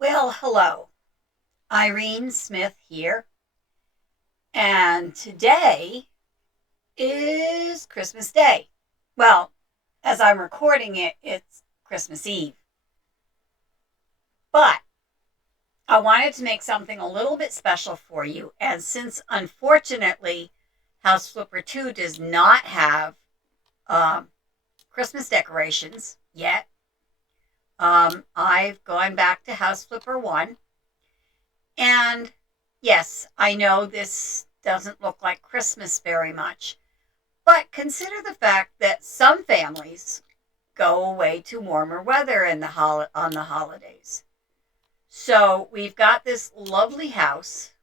Well, hello. Irene Smith here. And today is Christmas Day. Well, as I'm recording it, it's Christmas Eve. But I wanted to make something a little bit special for you. And since unfortunately House Flipper 2 does not have um, Christmas decorations yet, I've gone back to House Flipper 1. And yes, I know this doesn't look like Christmas very much, but consider the fact that some families go away to warmer weather on the holidays. So we've got this lovely house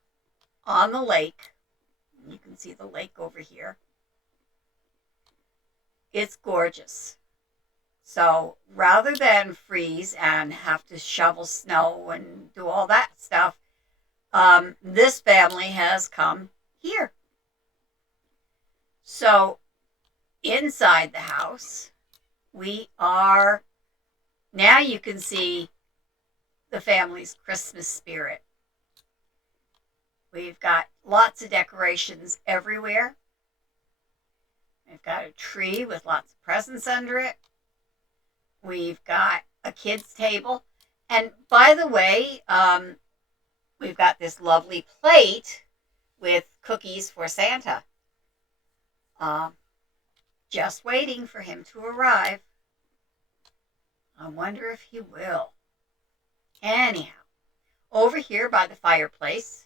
on the lake. You can see the lake over here. It's gorgeous. So rather than freeze and have to shovel snow and do all that stuff, this family has come here. So inside the house, we are now you can see the family's Christmas spirit. We've got lots of decorations everywhere. We've got a tree with lots of presents under it. We've got a kids' table. And by the way, we've got this lovely plate with cookies for Santa. Um, just waiting for him to arrive. I wonder if he will. Anyhow, over here by the fireplace,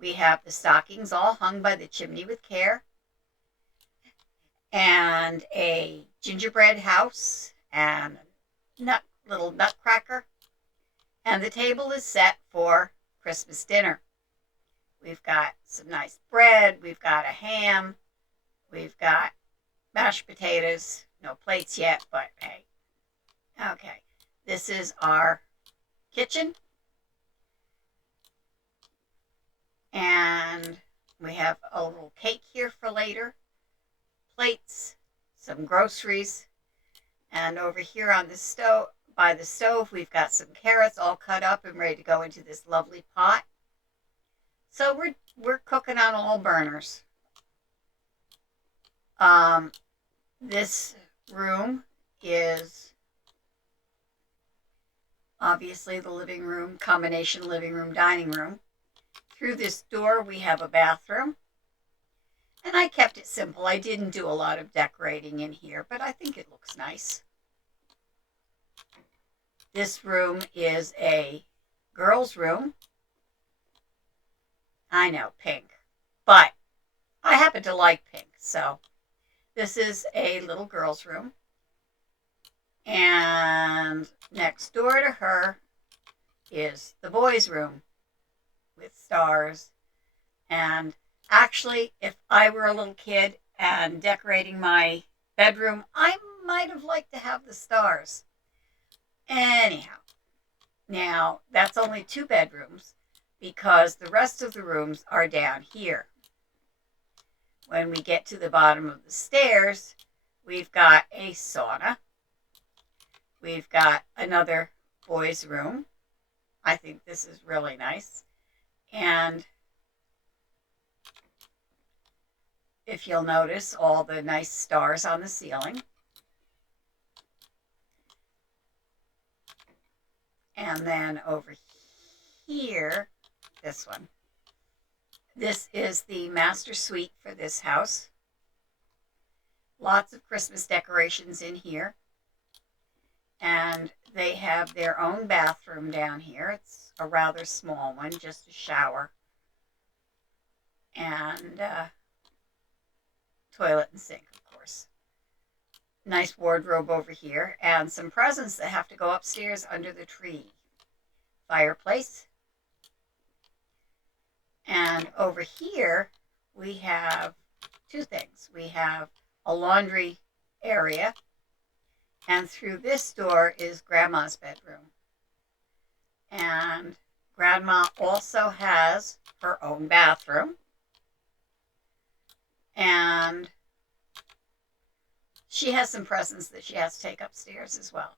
we have the stockings all hung by the chimney with care, and a gingerbread house, and a little nutcracker, and the table is set for Christmas dinner. We've got some nice bread, we've got a ham, we've got mashed potatoes, no plates yet, but hey. Okay, this is our kitchen, and we have a little cake here for later, plates, some groceries, and over here on the stove, by the stove, we've got some carrots all cut up and ready to go into this lovely pot. So we're cooking on all burners. This room is obviously the living room, combination living room, dining room. Through this door, we have a bathroom. And I kept it simple. I didn't do a lot of decorating in here, but I think it looks nice. This room is a girl's room. I know, pink. But I happen to like pink, so this is a little girl's room. And next door to her is the boys' room with stars. And actually, if I were a little kid and decorating my bedroom, I might have liked to have the stars. Anyhow, now that's only 2 bedrooms because the rest of the rooms are down here. When we get to the bottom of the stairs, we've got a sauna. We've got another boys' room. I think this is really nice. And if you'll notice all the nice stars on the ceiling. And then over here, this one. This is the master suite for this house. Lots of Christmas decorations in here. And they have their own bathroom down here. It's a rather small one, just a shower. And toilet and sink, of course. Nice wardrobe over here. And some presents that have to go upstairs under the tree. Fireplace. And over here, we have 2 things. We have a laundry area, and through this door is Grandma's bedroom. And Grandma also has her own bathroom, and she has some presents that she has to take upstairs as well.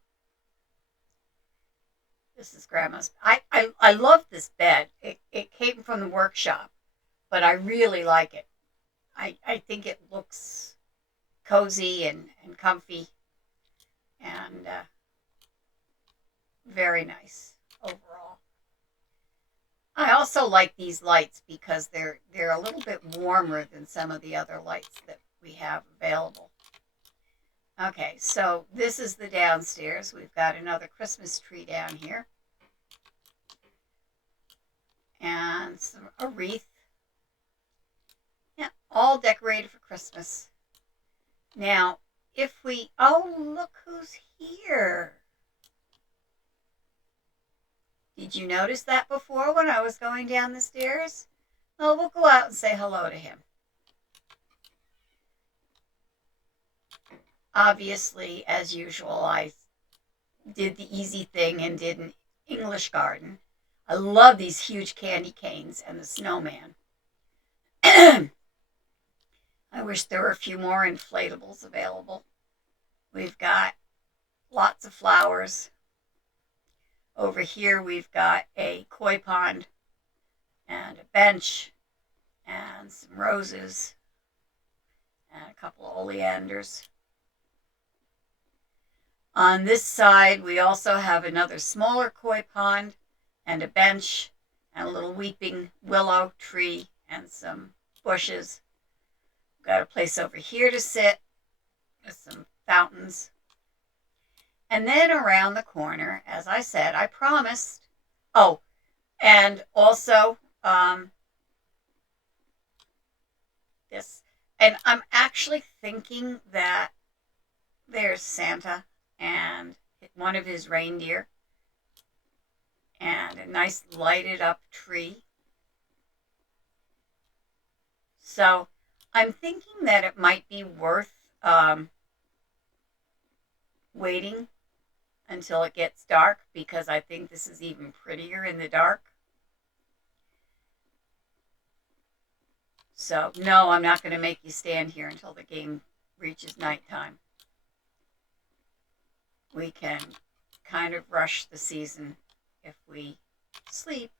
This is Grandma's. I love this bed. It came from the workshop, but I really like it. I think it looks cozy and comfy and very nice overall. I also like these lights because they're a little bit warmer than some of the other lights that we have available. Okay, so this is the downstairs. We've got another Christmas tree down here. And a wreath. Yeah, all decorated for Christmas. Now, if we... Oh, look who's here. Did you notice that before when I was going down the stairs? Well, we'll go out and say hello to him. Obviously, as usual, I did the easy thing and did an English garden. I love these huge candy canes and the snowman. I wish there were a few more inflatables available. We've got lots of flowers. Over here we've got a koi pond and a bench and some roses and a couple of oleanders. On this side we also have another smaller koi pond and a bench and a little weeping willow tree and some bushes. We've got a place over here to sit with some fountains. And then around the corner, as I said, I promised. Oh, and also this. And I'm actually thinking that there's Santa and one of his reindeer and a nice lighted up tree. So I'm thinking that it might be worth waiting until it gets dark because I think this is even prettier in the dark. So no, I'm not going to make you stand here until the game reaches nighttime. We can kind of rush the season if we sleep.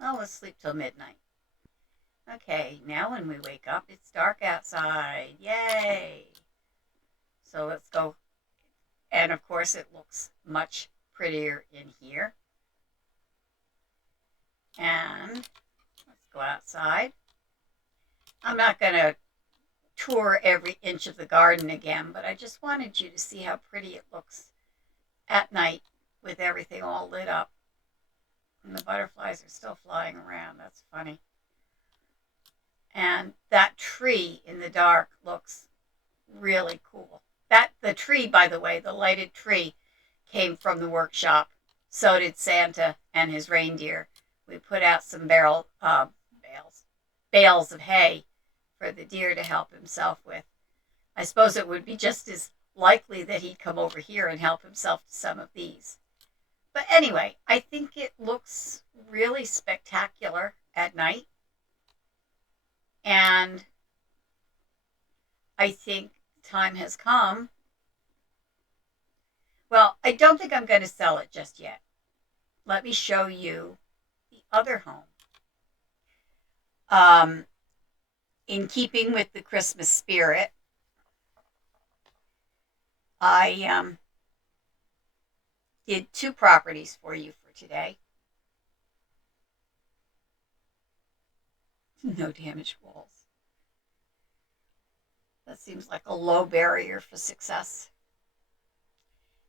Well, let's sleep till midnight. Okay, now when we wake up, it's dark outside. Yay! So let's go. And of course, it looks much prettier in here. And let's go outside. I'm not going to tour every inch of the garden again, but I just wanted you to see how pretty it looks at night with everything all lit up. And the butterflies are still flying around. That's funny. And that tree in the dark looks really cool. The tree, by the way, the lighted tree, came from the workshop. So did Santa and his reindeer. We put out some bales of hay for the deer to help himself with. I suppose it would be just as likely that he'd come over here and help himself to some of these. But anyway, I think it looks really spectacular at night. And I think time has come. Well, I don't think I'm going to sell it just yet. Let me show you the other home. In keeping with the Christmas spirit, I did 2 properties for you for today. No damaged walls. That seems like a low barrier for success.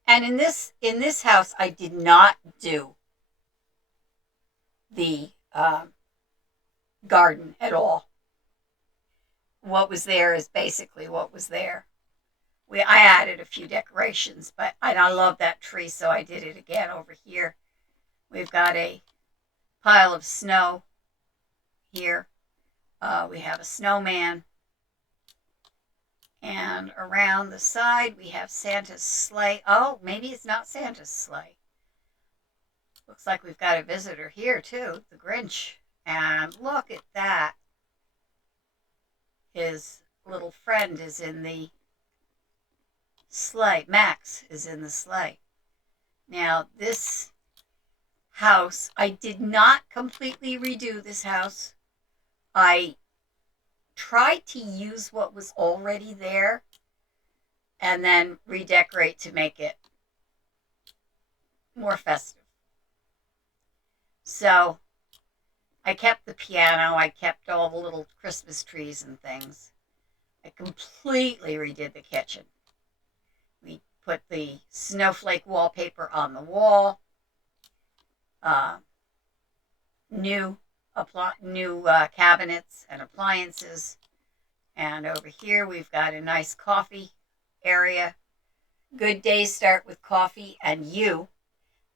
And in this house, I did not do the garden at all. What was there is basically what was there. I added a few decorations, but I love that tree, so I did it again over here. We've got a pile of snow here. We have a snowman. And around the side, we have Santa's sleigh. Oh, maybe it's not Santa's sleigh. Looks like we've got a visitor here, too, the Grinch. And look at that. His little friend is in the sleigh. Max is in the sleigh. Now, this house, I did not completely redo this house. I tried to use what was already there and then redecorate to make it more festive. So I kept the piano, I kept all the little Christmas trees and things. I completely redid the kitchen. We put the snowflake wallpaper on the wall, new cabinets and appliances. And over here we've got a nice coffee area. Good days start with coffee and you.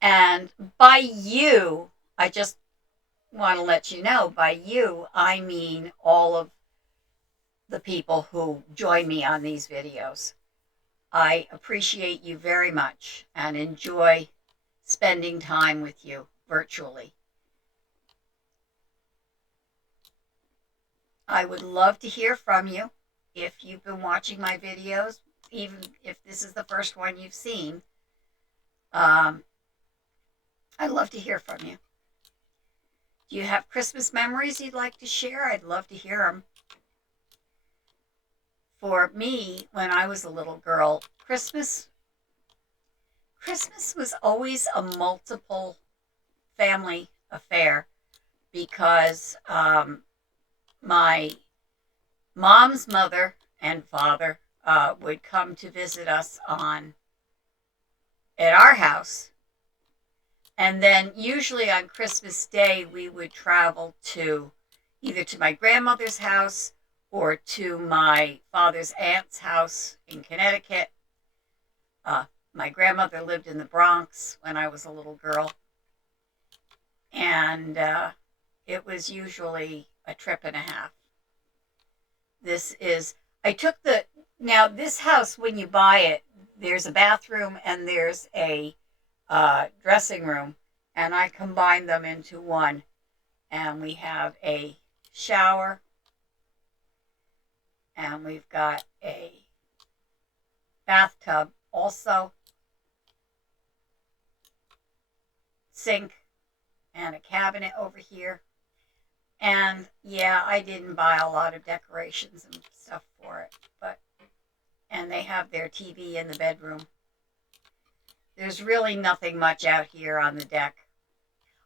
And by you, I just want to let you know, by you, I mean all of the people who join me on these videos. I appreciate you very much and enjoy spending time with you virtually. I would love to hear from you if you've been watching my videos, even if this is the first one you've seen. I'd love to hear from you. Do you have Christmas memories you'd like to share? I'd love to hear them. For me, when I was a little girl, Christmas was always a multiple family affair because my mom's mother and father would come to visit us at our house. And then usually on Christmas Day, we would travel either to my grandmother's house or to my father's aunt's house in Connecticut. My grandmother lived in the Bronx when I was a little girl. And it was usually a trip and a half. Now this house, when you buy it, there's a bathroom and there's a dressing room, and I combined them into one. And we have a shower, and we've got a bathtub also, sink, and a cabinet over here. And yeah, I didn't buy a lot of decorations and stuff for it, and they have their TV in the bedroom. There's really nothing much out here on the deck.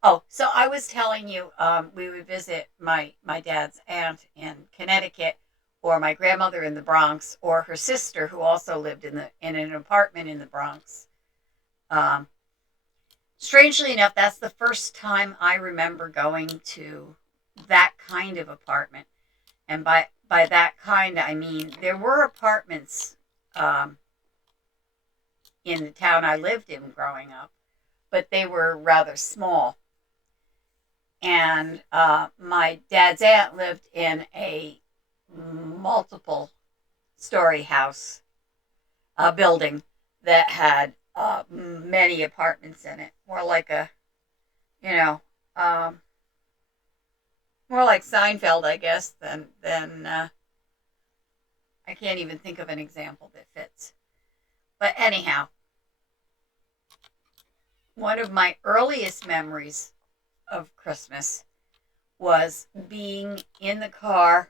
Oh, so I was telling you, we would visit my dad's aunt in Connecticut, or my grandmother in the Bronx, or her sister who also lived in an apartment in the Bronx. Strangely enough, that's the first time I remember going to that kind of apartment. And by that kind, I mean there were apartments in the town I lived in growing up, but they were rather small. And my dad's aunt lived in a multiple story house, a building that had many apartments in it. More like more like Seinfeld, I guess, than I can't even think of an example that fits. But anyhow, one of my earliest memories of Christmas was being in the car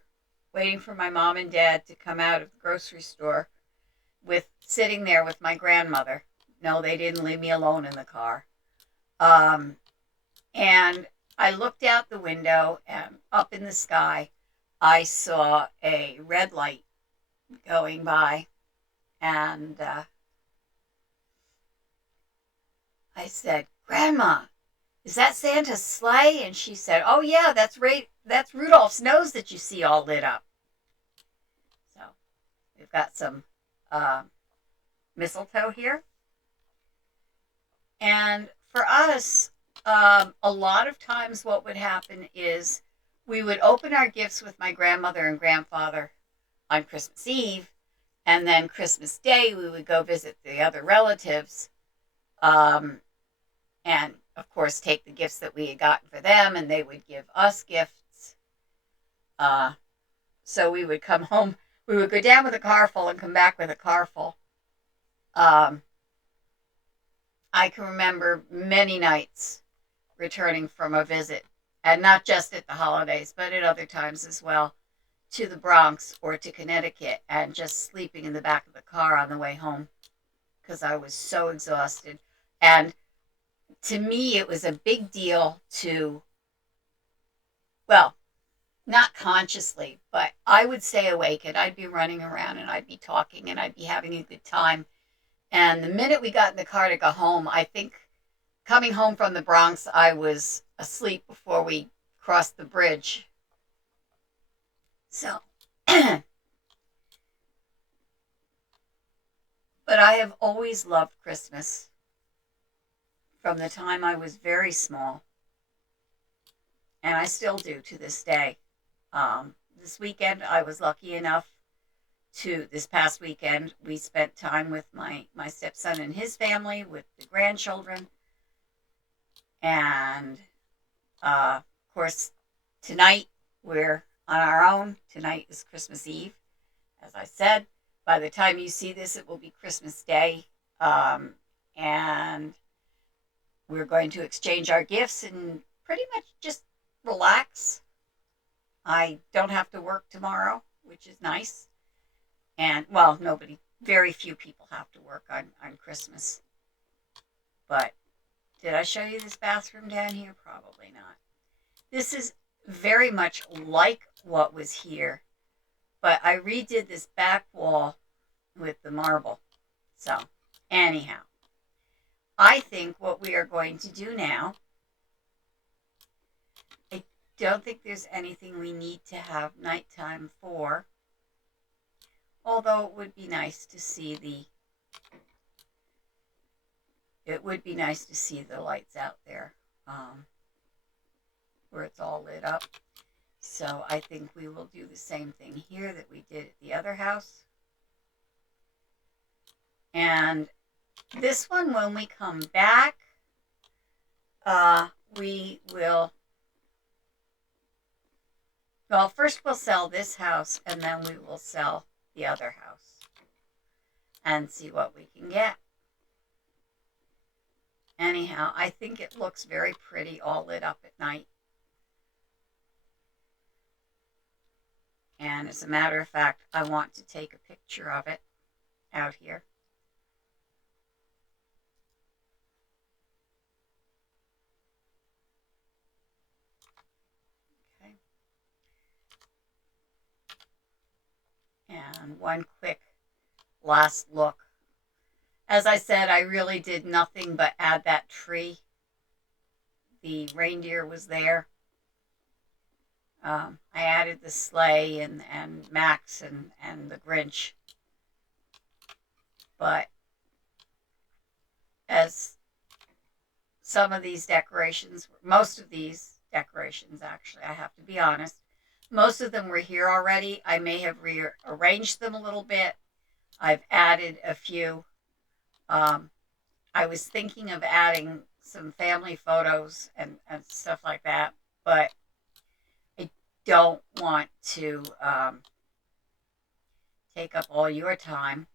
waiting for my mom and dad to come out of the grocery store, sitting there with my grandmother. No, they didn't leave me alone in the car. And I looked out the window, and up in the sky, I saw a red light going by. And I said, "Grandma, is that Santa's sleigh?" And she said, "Oh yeah, that's Rudolph's nose that you see all lit up." So we've got some mistletoe here. And for us, a lot of times what would happen is we would open our gifts with my grandmother and grandfather on Christmas Eve, and then Christmas Day we would go visit the other relatives, and of course take the gifts that we had gotten for them, and they would give us gifts. So we would come home, we would go down with a car full and come back with a car full. Um, I can remember many nights returning from a visit, and not just at the holidays, but at other times as well, to the Bronx or to Connecticut, and just sleeping in the back of the car on the way home because I was so exhausted. And to me, it was a big deal to, well, not consciously, but I would stay awake and I'd be running around and I'd be talking and I'd be having a good time. And the minute we got in the car to go home, I think coming home from the Bronx, I was asleep before we crossed the bridge. So, but I have always loved Christmas from the time I was very small, and I still do to this day. This weekend, I was lucky enough this past weekend, we spent time with my stepson and his family, with the grandchildren, and of course, tonight we're on our own. Tonight is Christmas Eve. As I said, by the time you see this, it will be Christmas Day. And we're going to exchange our gifts and pretty much just relax. I don't have to work tomorrow, which is nice. And, well, very few people have to work on Christmas. But did I show you this bathroom down here? Probably not. This is very much like what was here, but I redid this back wall with the marble. So, anyhow, I think what we are going to do now, I don't think there's anything we need to have nighttime for, although it would be nice to see the lights out there, where it's all lit up. So I think we will do the same thing here that we did at the other house. And this one, when we come back, we will, well, first we'll sell this house and then we will sell the other house and see what we can get. Anyhow, I think it looks very pretty all lit up at night. And as a matter of fact, I want to take a picture of it out here. Okay. And one quick last look. As I said, I really did nothing but add that tree. The reindeer was there. I added the sleigh and Max and the Grinch. But as some of these decorations, most of these decorations actually, I have to be honest, most of them were here already. I may have rearranged them a little bit. I've added a few. I was thinking of adding some family photos and stuff like that, but I don't want to take up all your time.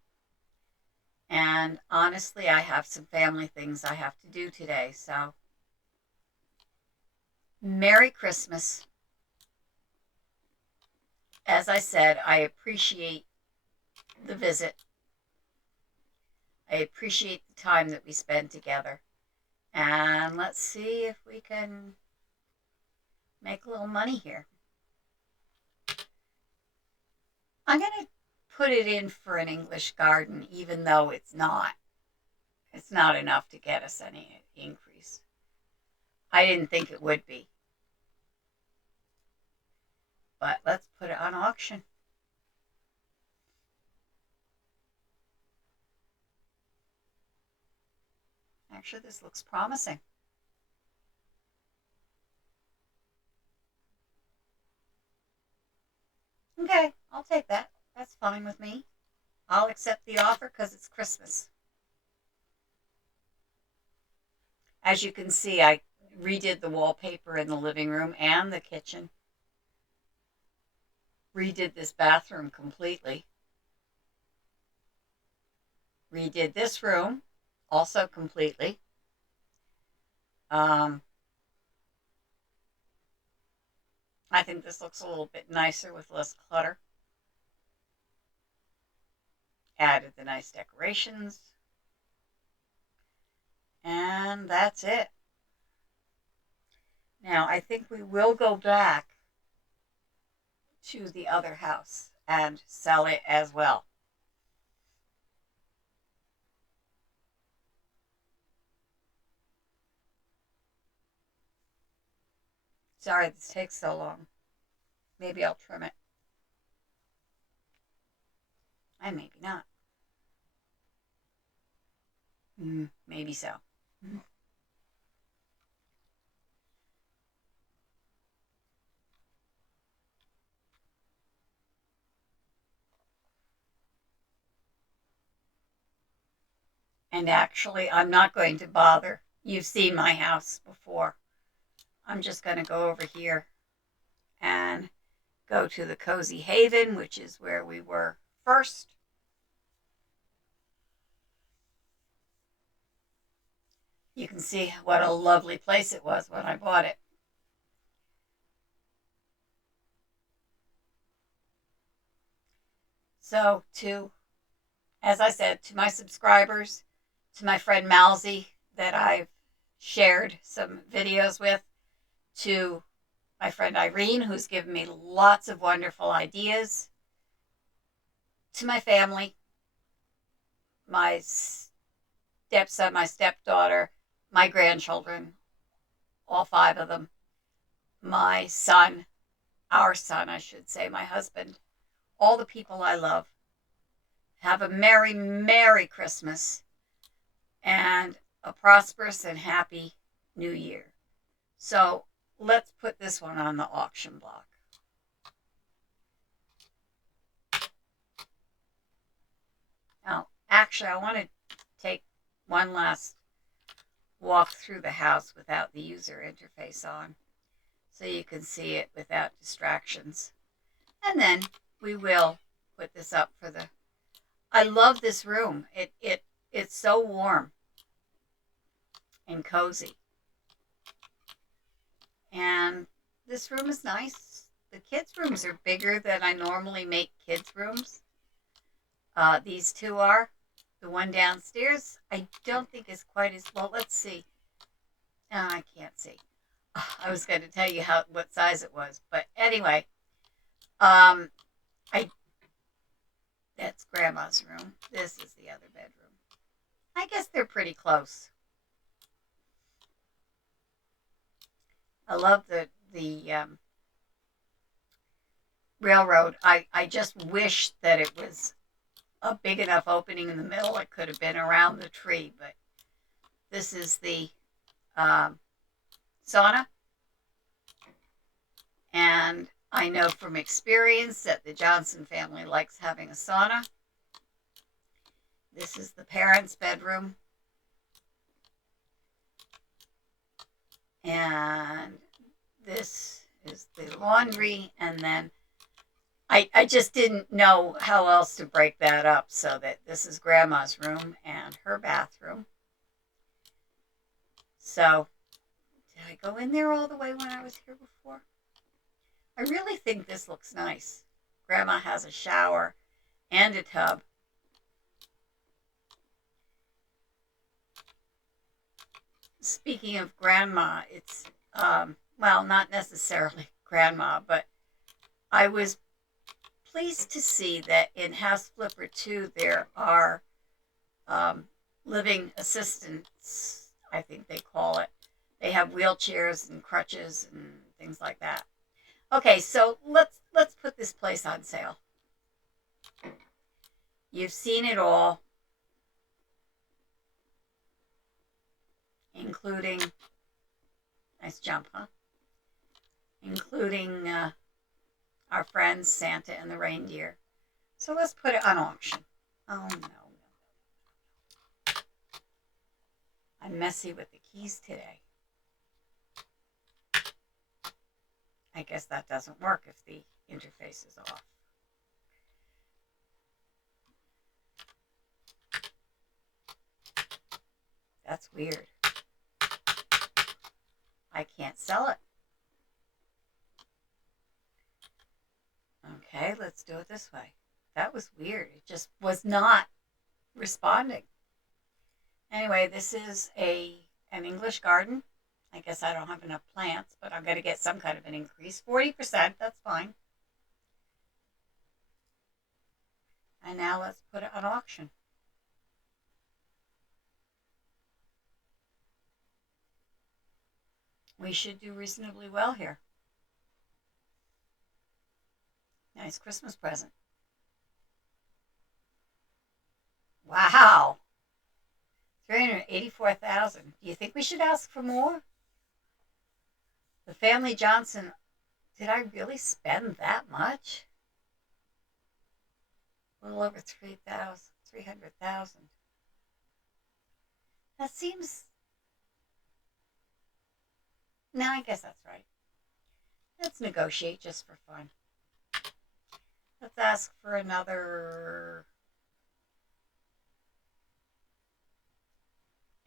And honestly, I have some family things I have to do today. So, Merry Christmas. As I said, I appreciate the visit. I appreciate the time that we spend together. And let's see if we can make a little money here. I'm going to put it in for an English garden, even though it's not. It's not enough to get us any increase. I didn't think it would be. But let's put it on auction. Actually, this looks promising. Okay, I'll take that. That's fine with me. I'll accept the offer because it's Christmas. As you can see, I redid the wallpaper in the living room and the kitchen. Redid this bathroom completely. redid this room also completely. I think this looks a little bit nicer with less clutter. Added the nice decorations. And that's it. Now, I think we will go back to the other house and sell it as well. Sorry this takes so long. Maybe I'll trim it. And maybe not. Maybe so. And actually, I'm not going to bother. You've seen my house before. I'm just going to go over here and go to the Cozy Haven, which is where we were first. You can see what a lovely place it was when I bought it. So as I said, to my subscribers, to my friend Malzy that I've shared some videos with, to my friend Irene, who's given me lots of wonderful ideas, to my family, my stepson, my stepdaughter, my grandchildren, all 5 of them, my son, our son, I should say, my husband, all the people I love. Have a merry, merry Christmas and a prosperous and happy New Year. So let's put this one on the auction block. Now, actually, I want to take one last walk through the house without the user interface on, so you can see it without distractions. And then we will put this up for the... I love this room. It's so warm and cozy. And this room is nice. The kids' rooms are bigger than I normally make kids' rooms. These 2 are. The one downstairs, I don't think is quite as... Well, let's see. No, I can't see. I was going to tell you what size it was. But anyway, that's Grandma's room. This is the other bedroom. I guess they're pretty close. I love the railroad. I just wish that it was a big enough opening in the middle. It could have been around the tree, but this is the sauna. And I know from experience that the Johnson family likes having a sauna. This is the parents' bedroom. And this is the laundry. And then I just didn't know how else to break that up, so that this is Grandma's room and her bathroom. So, did I go in there all the way when I was here before? I really think this looks nice. Grandma has a shower and a tub. Speaking of Grandma, it's, well, not necessarily Grandma, but I was pleased to see that in House Flipper 2 there are living assistants, I think they call it. They have wheelchairs and crutches and things like that. Okay, so let's put this place on sale. You've seen it all, including, nice jump, huh? Including our friends Santa and the reindeer. So let's put it on auction. Oh no. I'm messy with the keys today. I guess that doesn't work if the interface is off. That's weird. I can't sell it. Okay, let's do it this way. That was weird. It just was not responding. Anyway, this is an English garden. I guess I don't have enough plants, but I'm going to get some kind of an increase. 40%, that's fine. And now let's put it on auction. We should do reasonably well here. Nice Christmas present. Wow. 384,000. Do you think we should ask for more? The family Johnson. Did I really spend that much? A little over 300,000. That seems. No, I guess that's right. Let's negotiate just for fun. Let's ask for another.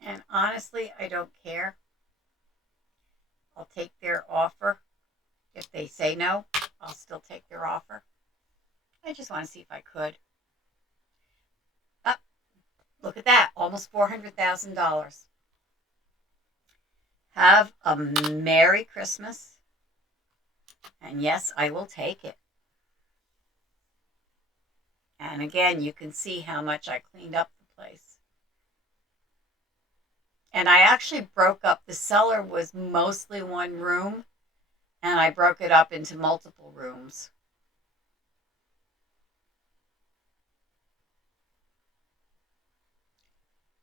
And honestly, I don't care. I'll take their offer. If they say no, I'll still take their offer. I just want to see if I could. Oh, look at that. Almost $400,000. Have a Merry Christmas. And yes, I will take it. And again, you can see how much I cleaned up the place. And I actually broke up, the cellar was mostly one room, and I broke it up into multiple rooms.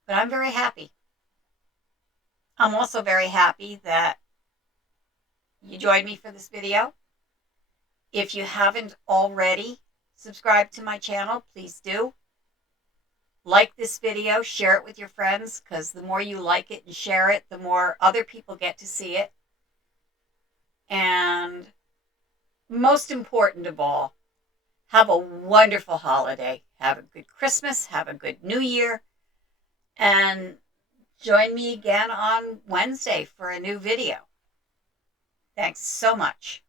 But I'm very happy. I'm also very happy that you joined me for this video. If you haven't already subscribed to my channel, please do. Like this video, share it with your friends, because the more you like it and share it, the more other people get to see it. And most important of all, have a wonderful holiday. Have a good Christmas, have a good New Year, and join me again on Wednesday for a new video. Thanks so much.